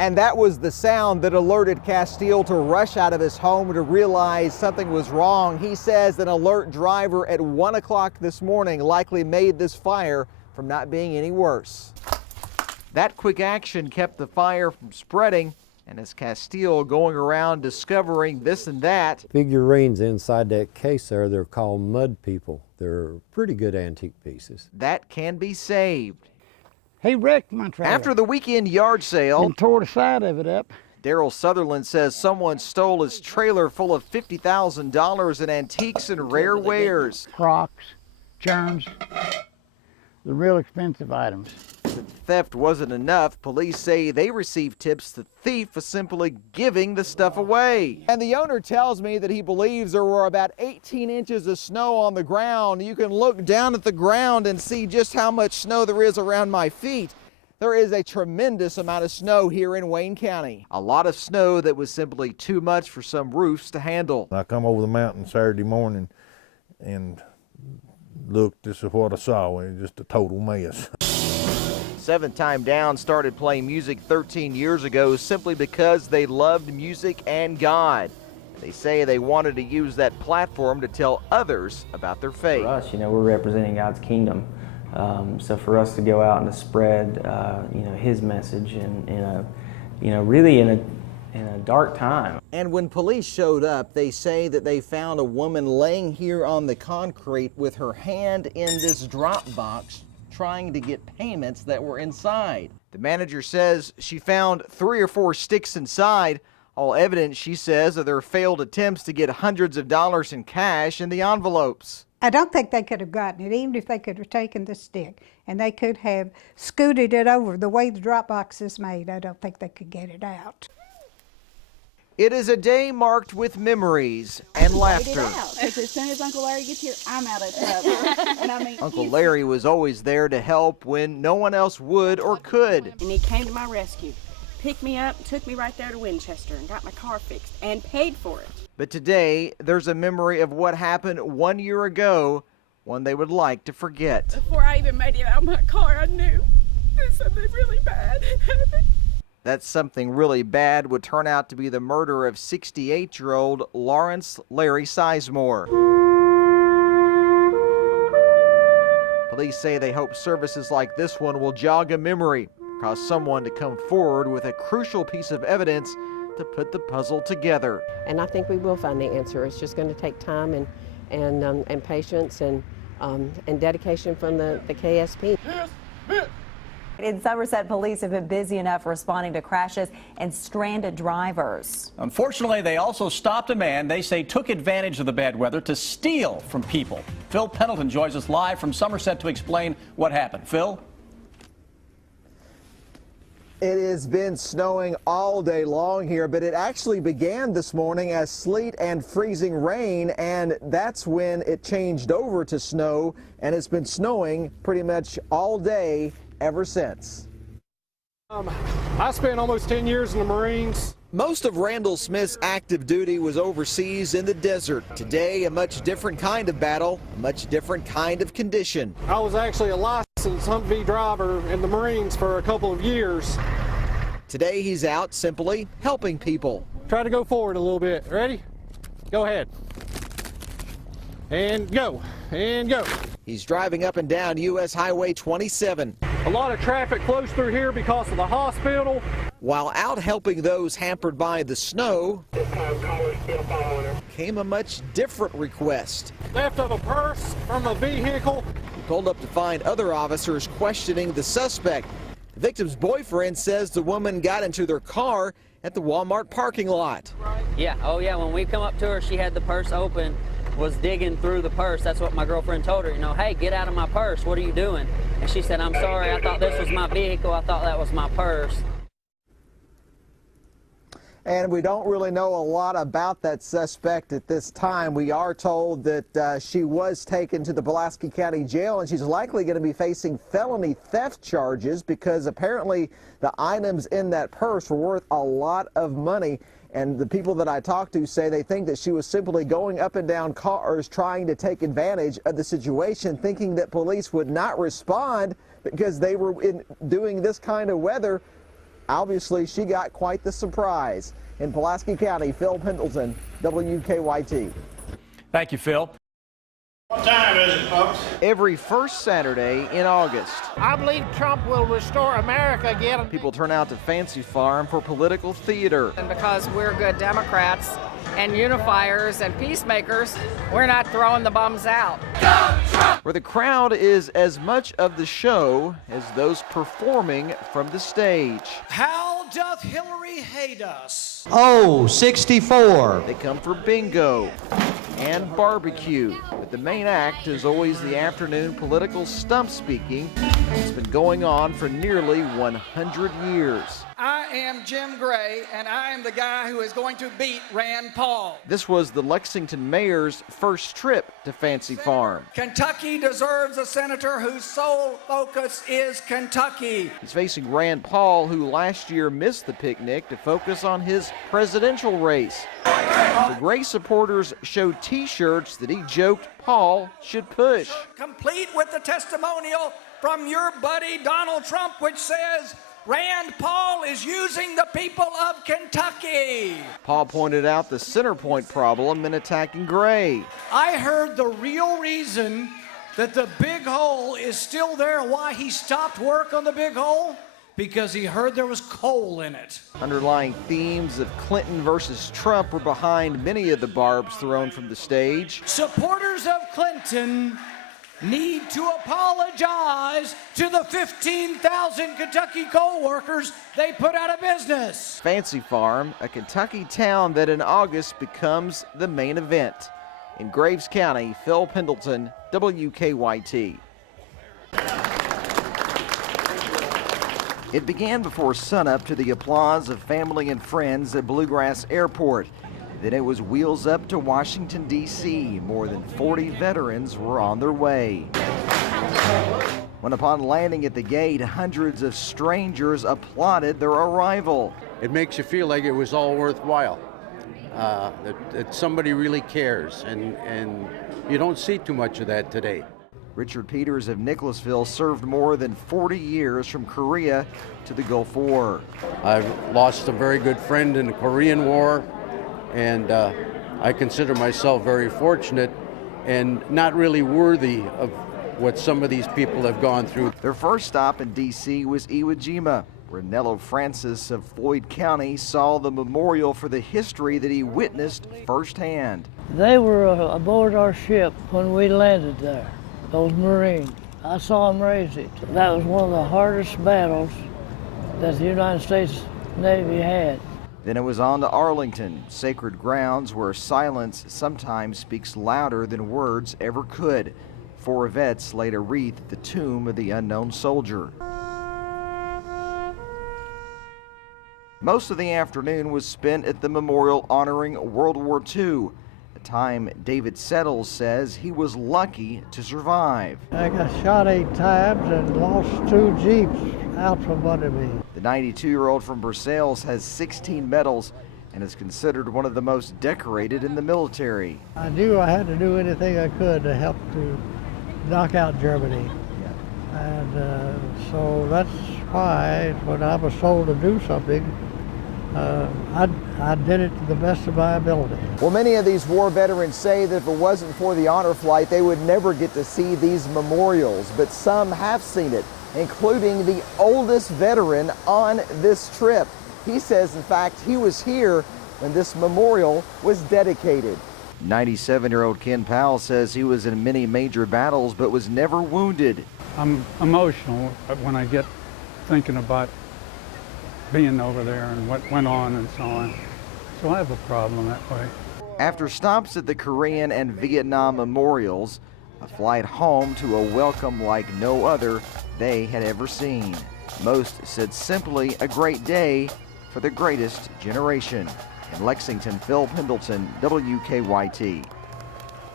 And that was the sound that alerted Castile to rush out of his home to realize something was wrong. He says an alert driver at 1 o'clock this morning likely made this fire from not being any worse. That quick action kept the fire from spreading, and as Castile going around discovering this and that. Figurines inside that case there, they're called mud people. They're pretty good antique pieces. That can be saved. He wrecked my trailer. After the weekend yard sale, and tore the side of it up. Daryl Sutherland says someone stole his trailer full of $50,000 in antiques and rare wares. Crocs, germs, the real expensive items. The theft wasn't enough. Police say they received tips the thief was simply giving the stuff away. And the owner tells me that he believes there were about 18 inches of snow on the ground. You can look down at the ground and see just how much snow there is around my feet. There is a tremendous amount of snow here in Wayne County. A lot of snow that was simply too much for some roofs to handle. I come over the mountain Saturday morning and looked, this is what I saw. It was just a total mess. Seventh Time Down started playing music 13 years ago simply because they loved music and God. They say they wanted to use that platform to tell others about their faith. For us, we're representing God's kingdom. So for us to go out and to spread, His message, and really in a dark time. And when police showed up, they say that they found a woman laying here on the concrete with her hand in this drop box, trying to get payments that were inside. The manager says she found 3 or 4 sticks inside, all evidence, she says, of their failed attempts to get hundreds of dollars in cash in the envelopes. I don't think they could have gotten it, even if they could have taken the stick and they could have scooted it over. The way the drop box is made, I don't think they could get it out. It is a day marked with memories and laughter. Because as soon as Uncle Larry gets here, I'm out of trouble. And Uncle Larry was always there to help when no one else would or could. And he came to my rescue, picked me up, took me right there to Winchester and got my car fixed and paid for it. But today, there's a memory of what happened 1 year ago, one they would like to forget. Before I even made it out of my car, I knew that something really bad had happened. That something really bad would turn out to be the murder of 68-year-old Lawrence Larry Sizemore. Police say they hope services like this one will jog a memory, cause someone to come forward with a crucial piece of evidence to put the puzzle together. And I think we will find the answer. It's just going to take time and patience and dedication from the KSP. In Somerset, police have been busy enough responding to crashes and stranded drivers. Unfortunately, they also stopped a man they say took advantage of the bad weather to steal from people. Philpendleton joins us live from Somerset to explain what happened. Phil? It has been snowing all day long here, but it actually began this morning as sleet and freezing rain, and that's when it changed over to snow, and it's been snowing pretty much all day ever since. I spent almost 10 years in the Marines. Most of Randall Smith's active duty was overseas in the desert. Today, a much different kind of battle, a much different kind of condition. I was actually a licensed Humvee driver in the Marines for a couple of years. Today, he's out simply helping people. Try to go forward a little bit. Ready? Go ahead. And go. And go. He's driving up and down U.S. Highway 27. A lot of traffic flows through here because of the hospital. While out helping those hampered by the snow, came a much different request. Theft of a purse from a vehicle. He pulled up to find other officers questioning the suspect. The victim's boyfriend says the woman got into their car at the Walmart parking lot. Yeah, oh yeah, when we come up to her, she had the purse open, was digging through the purse. That's what my girlfriend told her, hey, get out of my purse, what are you doing? And she said, I'm sorry, I thought this was my vehicle, I thought that was my purse. And we don't really know a lot about that suspect at this time. We are told that she was taken to the Pulaski County Jail, and she's likely going to be facing felony theft charges because apparently the items in that purse were worth a lot of money. And the people that I talked to say they think that she was simply going up and down cars trying to take advantage of the situation, thinking that police would not respond because they were doing this kind of weather. Obviously, she got quite the surprise. In Pulaski County, Phil Pendleton, WKYT. Thank you, Phil. What time is it, folks? Every first Saturday in August, I believe Trump will restore America again. people turn out to Fancy Farm for political theater. And because we're good Democrats and unifiers and peacemakers, we're not throwing the bums out. Where the crowd is as much of the show as those performing from the stage. How doth Hillary hate us? Oh, 64. They come for bingo and barbecue. But the main act is always the afternoon political stump speaking. It's been going on for nearly 100 years. I am Jim Gray, and I am the guy who is going to beat Rand Paul. This was the Lexington mayor's first trip to Fancy Farm. Kentucky deserves a senator whose sole focus is Kentucky. He's facing Rand Paul, who last year missed the picnic to focus on his presidential race. The Gray supporters showed T-shirts that he joked Paul should push. Complete with the testimonial from your buddy Donald Trump, which says, Rand Paul is using the people of Kentucky. Paul pointed out the center point problem in attacking Gray. I heard the real reason that the big hole is still there, why he stopped work on the big hole, because he heard there was coal in it. Underlying themes of Clinton versus Trump were behind many of the barbs thrown from the stage. Supporters of Clinton need to apologize to the 15,000 Kentucky coal workers they put out of business. Fancy Farm, a Kentucky town that in August becomes the main event. In Graves County, Phil Pendleton, WKYT. It began before sunup to the applause of family and friends at Bluegrass Airport. Then it was wheels up to Washington, D.C. More than 40 veterans were on their way. When upon landing at the gate, hundreds of strangers applauded their arrival. It makes you feel like it was all worthwhile, that somebody really cares, and you don't see too much of that today. Richard Peters of Nicholasville served more than 40 years from Korea to the Gulf War. I've lost a very good friend in the Korean War, and I consider myself very fortunate and not really worthy of what some of these people have gone through. Their first stop in D.C. was Iwo Jima, where Nello Francis of Floyd County saw the memorial for the history that he witnessed firsthand. They were aboard our ship when we landed there, those Marines. I saw them raise it. That was one of the hardest battles that the United States Navy had. Then it was on to Arlington, sacred grounds where silence sometimes speaks louder than words ever could. 4 vets laid a wreath at the tomb of the unknown soldier. Most of the afternoon was spent at the memorial honoring World War II, a time David Settles says he was lucky to survive. I got shot 8 times and lost 2 Jeeps out from under me. The 92-year-old from Versailles has 16 medals and is considered one of the most decorated in the military. I knew I had to do anything I could to help to knock out Germany. And so that's why when I was told to do something, I did it to the best of my ability. Well, many of these war veterans say that if it wasn't for the honor flight, they would never get to see these memorials, but some have seen it, including the oldest veteran on this trip. He says, in fact, he was here when this memorial was dedicated. 97-year-old Ken Powell says he was in many major battles but was never wounded. I'm emotional when I get thinking about being over there and what went on and so on. So I have a problem that way. After stops at the Korean and Vietnam memorials, a flight home to a welcome like no other they had ever seen. Most said simply a great day for the greatest generation. In Lexington, Phil Pendleton, WKYT.